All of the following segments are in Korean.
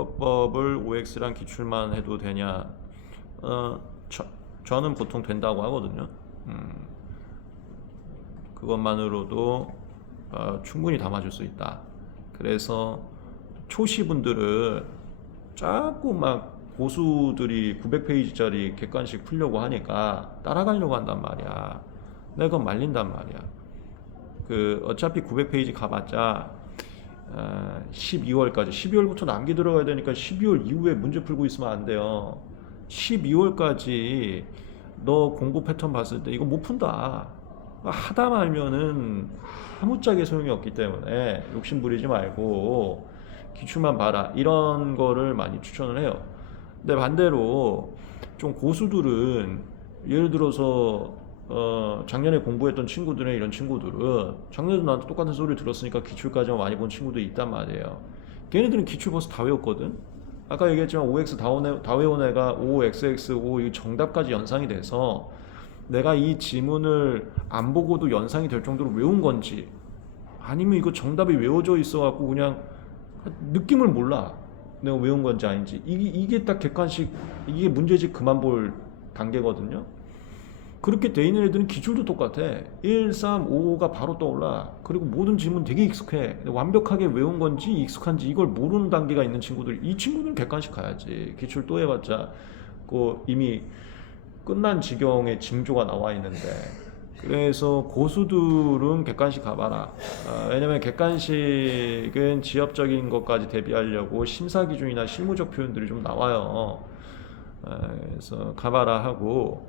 기법법을 OX랑 기출만 해도 되냐? 어, 저는 보통 된다고 하거든요. 그것만으로도 충분히 담아줄 수 있다. 그래서 초시분들은 자꾸 막 고수들이 900페이지짜리 객관식 풀려고 하니까 따라가려고 한단 말이야. 내가 그건 말린단 말이야. 어차피 900페이지 가봤자 12월까지 12월부터 남기 들어가야 되니까 12월 이후에 문제 풀고 있으면 안 돼요. 12월까지 너 공부 패턴 봤을 때 이거 못 푼다. 하다 말면은 아무짝에 소용이 없기 때문에 욕심 부리지 말고 기출만 봐라. 이런 거를 많이 추천을 해요. 근데 반대로 좀 고수들은 예를 들어서 작년에 공부했던 친구들의 이런 친구들은 작년에도 나한테 똑같은 소리를 들었으니까 기출까지만 많이 본 친구도 있단 말이에요. 걔네들은 기출 벌써 다 외웠거든. 아까 얘기했지만 OX 다 외운 애가 OXX O 이 정답까지 연상이 돼서 내가 이 지문을 안 보고도 연상이 될 정도로 외운 건지 아니면 이거 정답이 외워져 있어 갖고 그냥 느낌을 몰라. 내가 외운 건지 아닌지. 이게 딱 객관식, 이게 문제집 그만 볼 단계거든요. 그렇게 돼 있는 애들은 기출도 똑같아. 1, 3, 5가 바로 떠올라. 그리고 모든 지문 되게 익숙해. 완벽하게 외운 건지 익숙한지 이걸 모르는 단계가 있는 친구들, 이 친구들은 객관식 가야지. 기출 또 해봤자 이미 끝난 지경의 징조가 나와 있는데. 그래서 고수들은 객관식 가봐라. 왜냐면 객관식은 지엽적인 것까지 대비하려고 심사 기준이나 실무적 표현들이 좀 나와요. 그래서 가봐라 하고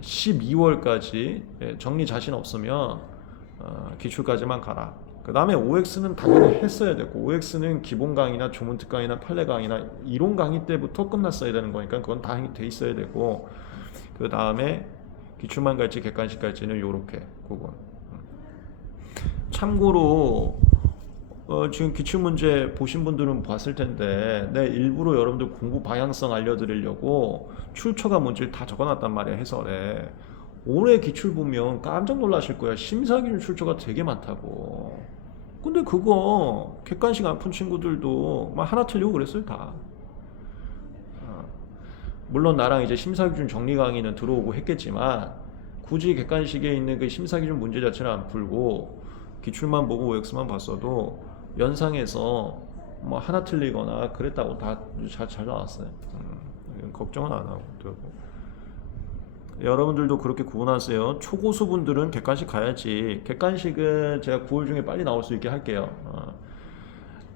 12월까지 정리 자신 없으면 기출까지만 가라. 그 다음에 OX는 당연히 했어야 되고, OX는 기본 강의나 조문 특강이나 판례 강의나 이론 강의 때부터 끝났어야 되는 거니까 그건 다 돼 있어야 되고, 그 다음에 기출만 갈지 객관식 갈지는 요렇게 그건. 참고로 지금 기출문제 보신 분들은 봤을 텐데 내 일부러 여러분들 공부 방향성 알려드리려고 출처가 뭔지를 다 적어놨단 말이야, 해설에. 올해 기출 보면 깜짝 놀라실 거야. 심사기준 출처가 되게 많다고. 근데 그거 객관식 안 푼 친구들도 막 하나 틀리고 그랬어요, 다. 물론 나랑 이제 심사기준 정리 강의는 들어오고 했겠지만 굳이 객관식에 있는 그 심사기준 문제 자체를 안 풀고 기출만 보고 OX만 봤어도 연상해서 뭐 하나 틀리거나 그랬다고 다 잘 나왔어요. 걱정은 안 하고 되고. 여러분들도 그렇게 구분하세요. 초고수분들은 객관식 가야지. 객관식은 제가 9월 중에 빨리 나올 수 있게 할게요.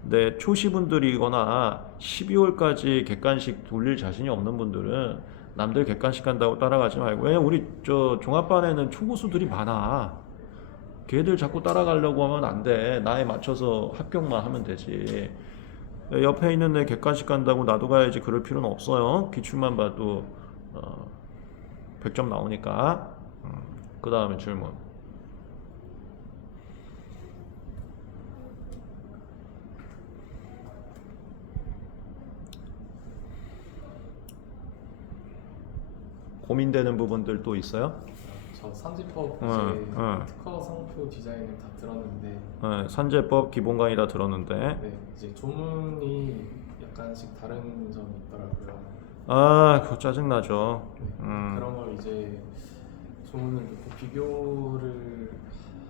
네, 초시분들이거나 12월까지 객관식 돌릴 자신이 없는 분들은 남들 객관식 간다고 따라가지 말고. 왜냐면 우리 종합반에는 초고수들이 많아. 걔들 자꾸 따라가려고 하면 안 돼. 나에 맞춰서 합격만 하면 되지. 옆에 있는 애 객관식 간다고 나도 가야지 그럴 필요는 없어요. 기출만 봐도 100점 나오니까. 그 다음에 질문. 고민되는 부분들 또 있어요? 저 산지법 이제 특허 상표 디자인을 다 들었는데 산재법 기본 강의 다 들었는데 네, 이제 조문이 약간씩 다른 점이 있더라고요. 그거 짜증나죠. 네, 그런 걸 이제 조문을 놓고 비교를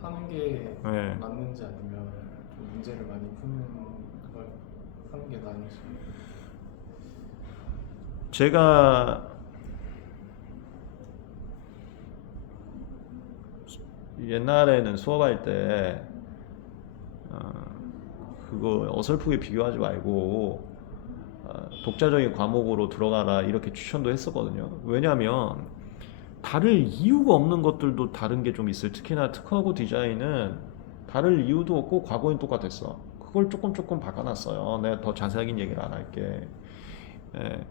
하는 게 네. 맞는지 아니면 좀 문제를 많이 푸는 걸 하는 게 나은지. 제가 옛날에는 수업할 때 그거 어설프게 비교하지 말고 독자적인 과목으로 들어가라 이렇게 추천도 했었거든요. 왜냐하면 다를 이유가 없는 것들도 다른 게 좀 있어요. 특히나 특허하고 디자인은 다를 이유도 없고 과거엔 똑같았어. 그걸 조금 바꿔놨어요. 내가 더 자세하게 얘기를 안 할게. 예.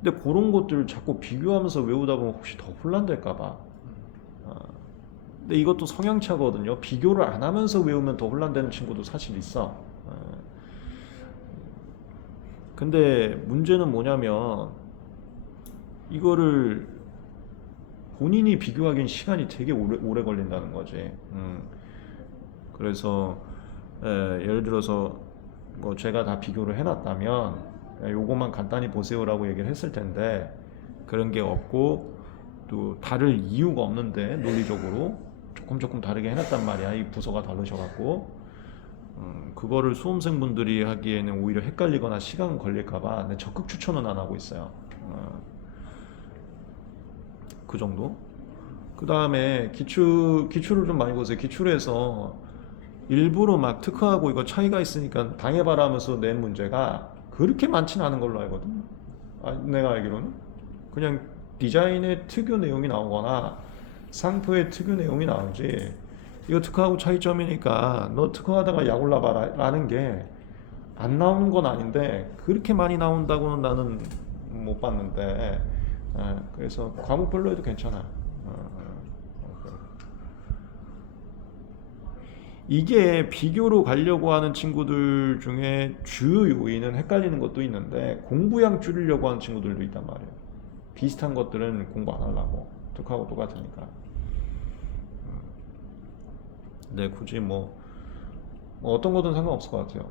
근데 그런 것들을 자꾸 비교하면서 외우다 보면 혹시 더 혼란될까봐. 근데 이것도 성향차거든요. 비교를 안 하면서 외우면 더 혼란되는 친구도 사실 있어. 근데 문제는 뭐냐면 이거를 본인이 비교하기엔 시간이 되게 오래 걸린다는 거지. 그래서 예를 들어서 뭐 제가 다 비교를 해놨다면 요것만 간단히 보세요라고 얘기를 했을 텐데 그런 게 없고 또 다를 이유가 없는데 논리적으로 조금 다르게 해놨단 말이야. 이 부서가 다르셔갖고 그거를 수험생분들이 하기에는 오히려 헷갈리거나 시간 걸릴까봐 적극 추천은 안 하고 있어요. 그 정도. 그 다음에 기출을 좀 많이 보세요. 기출에서 일부러 막 특허하고 이거 차이가 있으니까 당해봐라 하면서 낸 문제가 그렇게 많지는 않은 걸로 알거든. 내가 알기로는 그냥 디자인의 특유 내용이 나오거나 상표의 특유 내용이 나오지 이거 특허하고 차이점이니까 너 특허하다가 약 올라봐라 라는 게 안 나오는 건 아닌데 그렇게 많이 나온다고는 나는 못 봤는데 그래서 과목별로 해도 괜찮아. 이게 비교로 가려고 하는 친구들 중에 주요 요인은 헷갈리는 것도 있는데 공부량 줄이려고 하는 친구들도 있단 말이에요. 비슷한 것들은 공부 안 하려고 특허하고 똑같으니까. 네, 굳이 뭐 어떤 거든 상관없을 것 같아요.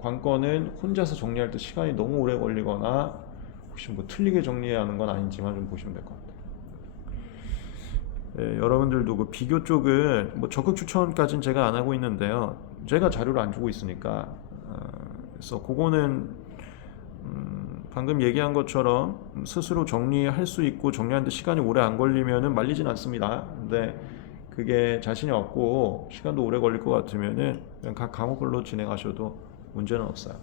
관건은 혼자서 정리할 때 시간이 너무 오래 걸리거나 혹시 뭐 틀리게 정리하는 건 아닌지만 좀 보시면 될 것 같아요. 네, 여러분들도 그 비교 쪽은 뭐 적극 추천까지는 제가 안 하고 있는데요. 제가 자료를 안 주고 있으니까 그래서 그거는 방금 얘기한 것처럼 스스로 정리할 수 있고 정리하는데 시간이 오래 안 걸리면은 말리진 않습니다. 근데 그게 자신이 없고 시간도 오래 걸릴 것 같으면은 그냥 각 과목별로 진행하셔도 문제는 없어요.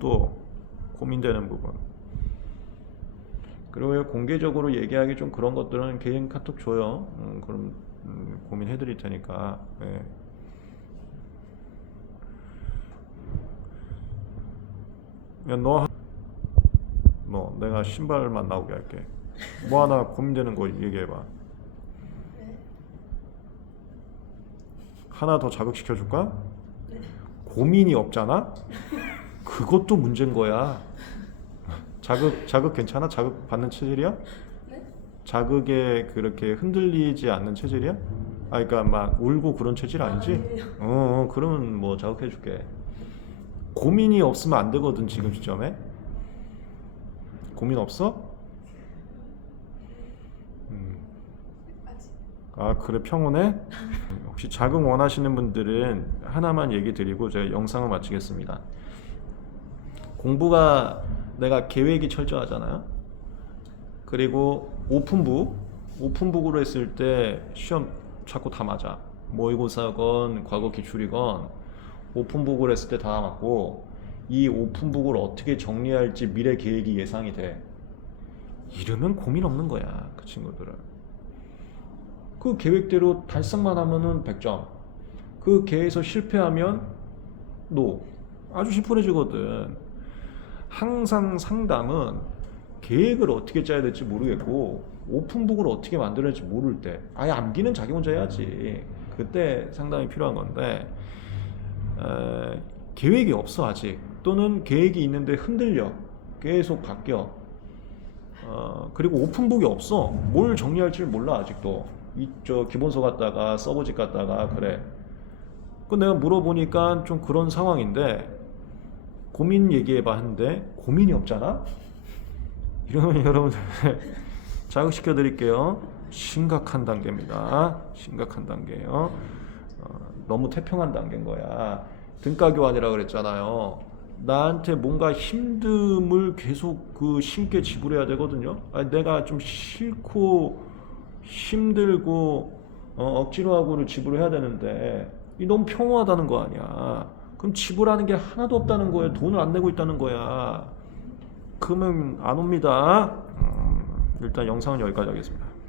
또 고민되는 부분. 그리고 공개적으로 얘기하기 좀 그런 것들은 개인 카톡 줘요. 그럼 고민해 드릴 테니까. 네. 야, 너 내가 신발만 나오게 할게. 뭐 하나 고민되는 거 얘기해봐. 하나 더 자극시켜 줄까? 고민이 없잖아? 그것도 문제인 거야. 자극 괜찮아? 자극 받는 체질이야? 네? 자극에 그렇게 흔들리지 않는 체질이야? 그러니까 막 울고 그런 체질 아니지? 아니에요. 그러면 뭐 자극해 줄게. 고민이 없으면 안 되거든 지금 시점에. 고민 없어? 아직. 그래 평온해? 혹시 자극 원하시는 분들은 하나만 얘기 드리고 제가 영상을 마치겠습니다. 공부가 내가 계획이 철저하잖아요. 그리고 오픈북으로 했을 때 시험 자꾸 다 맞아. 모의고사건 과거 기출이건 오픈북으로 했을 때 다 맞고 이 오픈북을 어떻게 정리할지 미래 계획이 예상이 돼. 이러면 고민 없는 거야 그 친구들은. 그 계획대로 달성만 하면은 100점. 그 계획에서 실패하면 NO. 아주 심플해지거든. 항상 상담은 계획을 어떻게 짜야 될지 모르겠고 오픈북을 어떻게 만들어야 할지 모를 때 아예 암기는 자기 혼자 해야지. 그때 상담이 필요한 건데 계획이 없어 아직. 또는 계획이 있는데 흔들려. 계속 바뀌어. 그리고 오픈북이 없어. 뭘 정리할지 몰라 아직도. 저 기본서 갔다가 서버집 갔다가 그래. 그 내가 물어보니까 좀 그런 상황인데 고민 얘기해봐 하는데 고민이 없잖아? 이러면 여러분들 자극시켜 드릴게요. 심각한 단계입니다. 심각한 단계예요. 너무 태평한 단계인 거야. 등가 교환이라 그랬잖아요. 나한테 뭔가 힘듦을 계속 심게 지불해야 되거든요. 내가 좀 싫고 힘들고 억지로 하고를 지불해야 되는데 이 너무 평온하다는 거 아니야. 그럼 지불하는 게 하나도 없다는 거예요. 돈을 안 내고 있다는 거야. 그러면 안 옵니다. 일단 영상은 여기까지 하겠습니다.